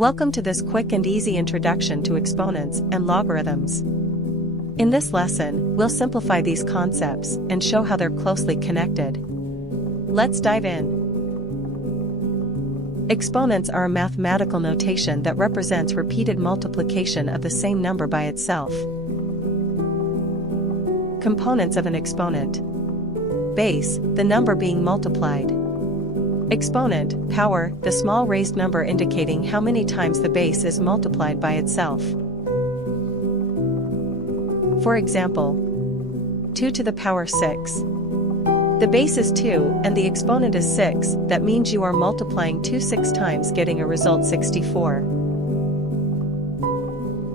Welcome to this quick and easy introduction to exponents and logarithms. In this lesson, we'll simplify these concepts and show how they're closely connected. Let's dive in. Exponents are a mathematical notation that represents repeated multiplication of the same number by itself. Components of an exponent. Base, the number being multiplied. Exponent, power, the small raised number indicating how many times the base is multiplied by itself. For example, 2 to the power 6. The base is 2 and the exponent is 6, that means you are multiplying 2 6 times getting a result 64.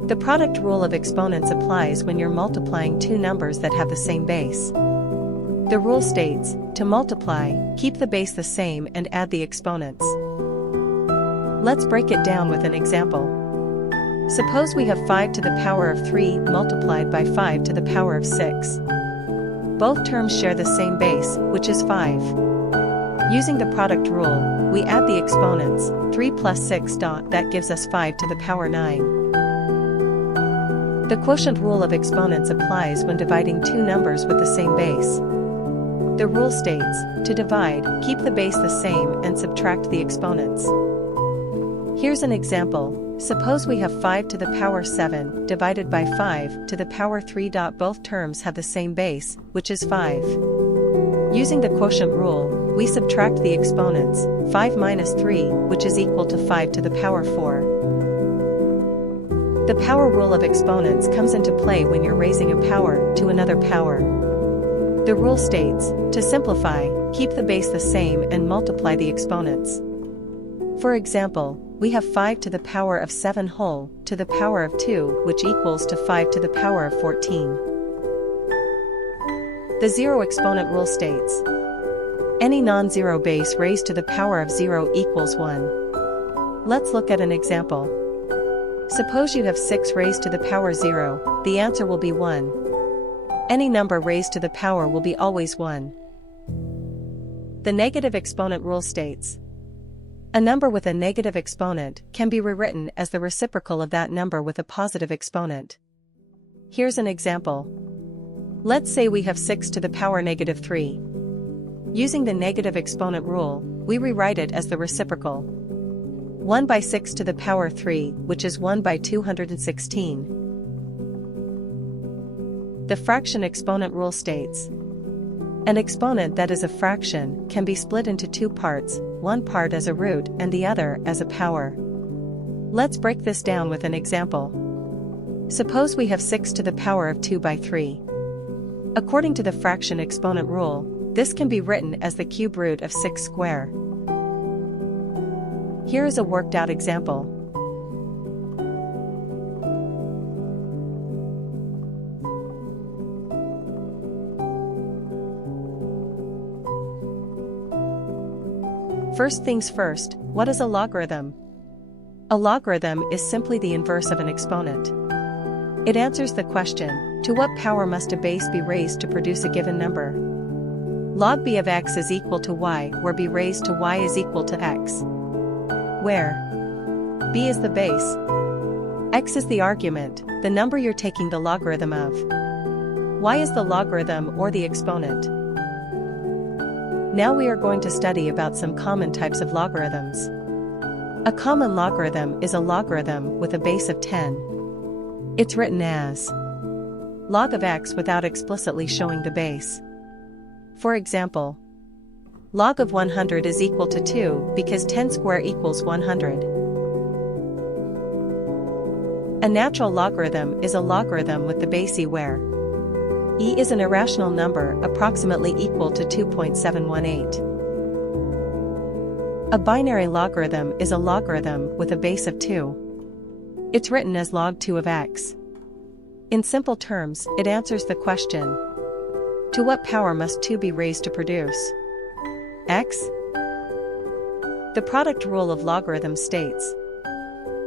The product rule of exponents applies when you're multiplying two numbers that have the same base. The rule states, to multiply, keep the base the same and add the exponents. Let's break it down with an example. Suppose we have 5 to the power of 3 multiplied by 5 to the power of 6. Both terms share the same base, which is 5. Using the product rule, we add the exponents, 3 plus 6. That gives us 5 to the power 9. The quotient rule of exponents applies when dividing two numbers with the same base. The rule states, to divide, keep the base the same and subtract the exponents. Here's an example. Suppose we have 5 to the power 7 divided by 5 to the power 3. Both terms have the same base, which is 5. Using the quotient rule, we subtract the exponents, 5 minus 3, which is equal to 5 to the power 4. The power rule of exponents comes into play when you're raising a power to another power. The rule states, to simplify, keep the base the same and multiply the exponents. For example, we have 5 to the power of 7 whole to the power of 2, which equals to 5 to the power of 14. The zero exponent rule states, any non-zero base raised to the power of 0 equals 1. Let's look at an example. Suppose you have 6 raised to the power 0, the answer will be 1. Any number raised to the power will be always 1. The negative exponent rule states, a number with a negative exponent can be rewritten as the reciprocal of that number with a positive exponent. Here's an example. Let's say we have 6 to the power negative 3. Using the negative exponent rule, we rewrite it as the reciprocal. 1 by 6 to the power 3, which is 1 by 216. The fraction exponent rule states, an exponent that is a fraction can be split into two parts, one part as a root and the other as a power. Let's break this down with an example. Suppose we have 6 to the power of 2 by 3. According to the fraction exponent rule, this can be written as the cube root of 6 square. Here is a worked out example. First things first, what is a logarithm? A logarithm is simply the inverse of an exponent. It answers the question, to what power must a base be raised to produce a given number? Log b of x is equal to y, where b raised to y is equal to x. Where b is the base, x is the argument, the number you're taking the logarithm of. Y is the logarithm or the exponent. Now we are going to study about some common types of logarithms. A common logarithm is a logarithm with a base of 10. It's written as log of x without explicitly showing the base. For example, log of 100 is equal to 2 because 10 square equals 100. A natural logarithm is a logarithm with the base e where e is an irrational number approximately equal to 2.718. A binary logarithm is a logarithm with a base of 2. It's written as log 2 of x. In simple terms, it answers the question, to what power must 2 be raised to produce x? The product rule of logarithms states,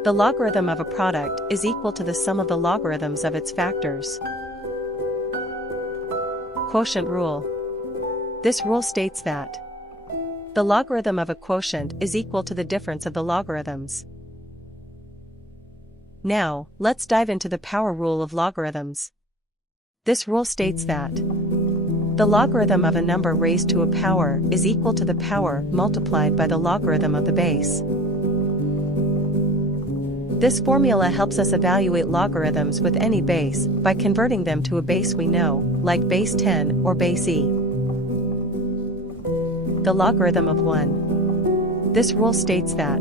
the logarithm of a product is equal to the sum of the logarithms of its factors. Quotient rule. This rule states that the logarithm of a quotient is equal to the difference of the logarithms. Now, let's dive into the power rule of logarithms. This rule states that the logarithm of a number raised to a power is equal to the power multiplied by the logarithm of the base. This formula helps us evaluate logarithms with any base by converting them to a base we know, like base 10 or base e. The logarithm of 1. This rule states that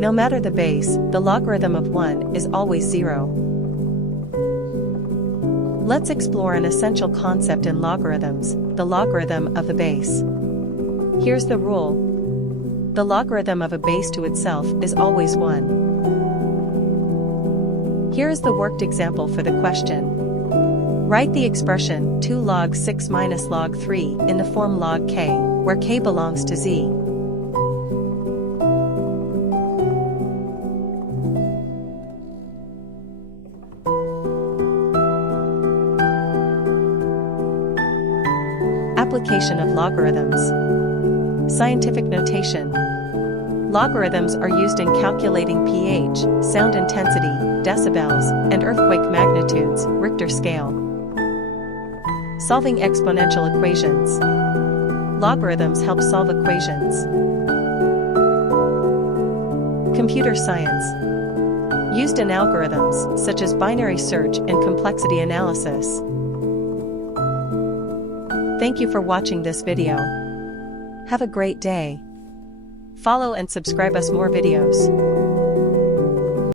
no matter the base, the logarithm of 1 is always 0. Let's explore an essential concept in logarithms, the logarithm of the base. Here's the rule. The logarithm of a base to itself is always 1. Here is the worked example for the question. Write the expression 2 log 6 minus log 3 in the form log k, where k belongs to z. Application of logarithms. Scientific notation. Logarithms are used in calculating pH, sound intensity, decibels, and earthquake magnitudes, Richter scale. Solving exponential equations. Logarithms help solve equations. Computer science. Used in algorithms, such as binary search and complexity analysis. Thank you for watching this video. Have a great day. Follow and subscribe us more videos.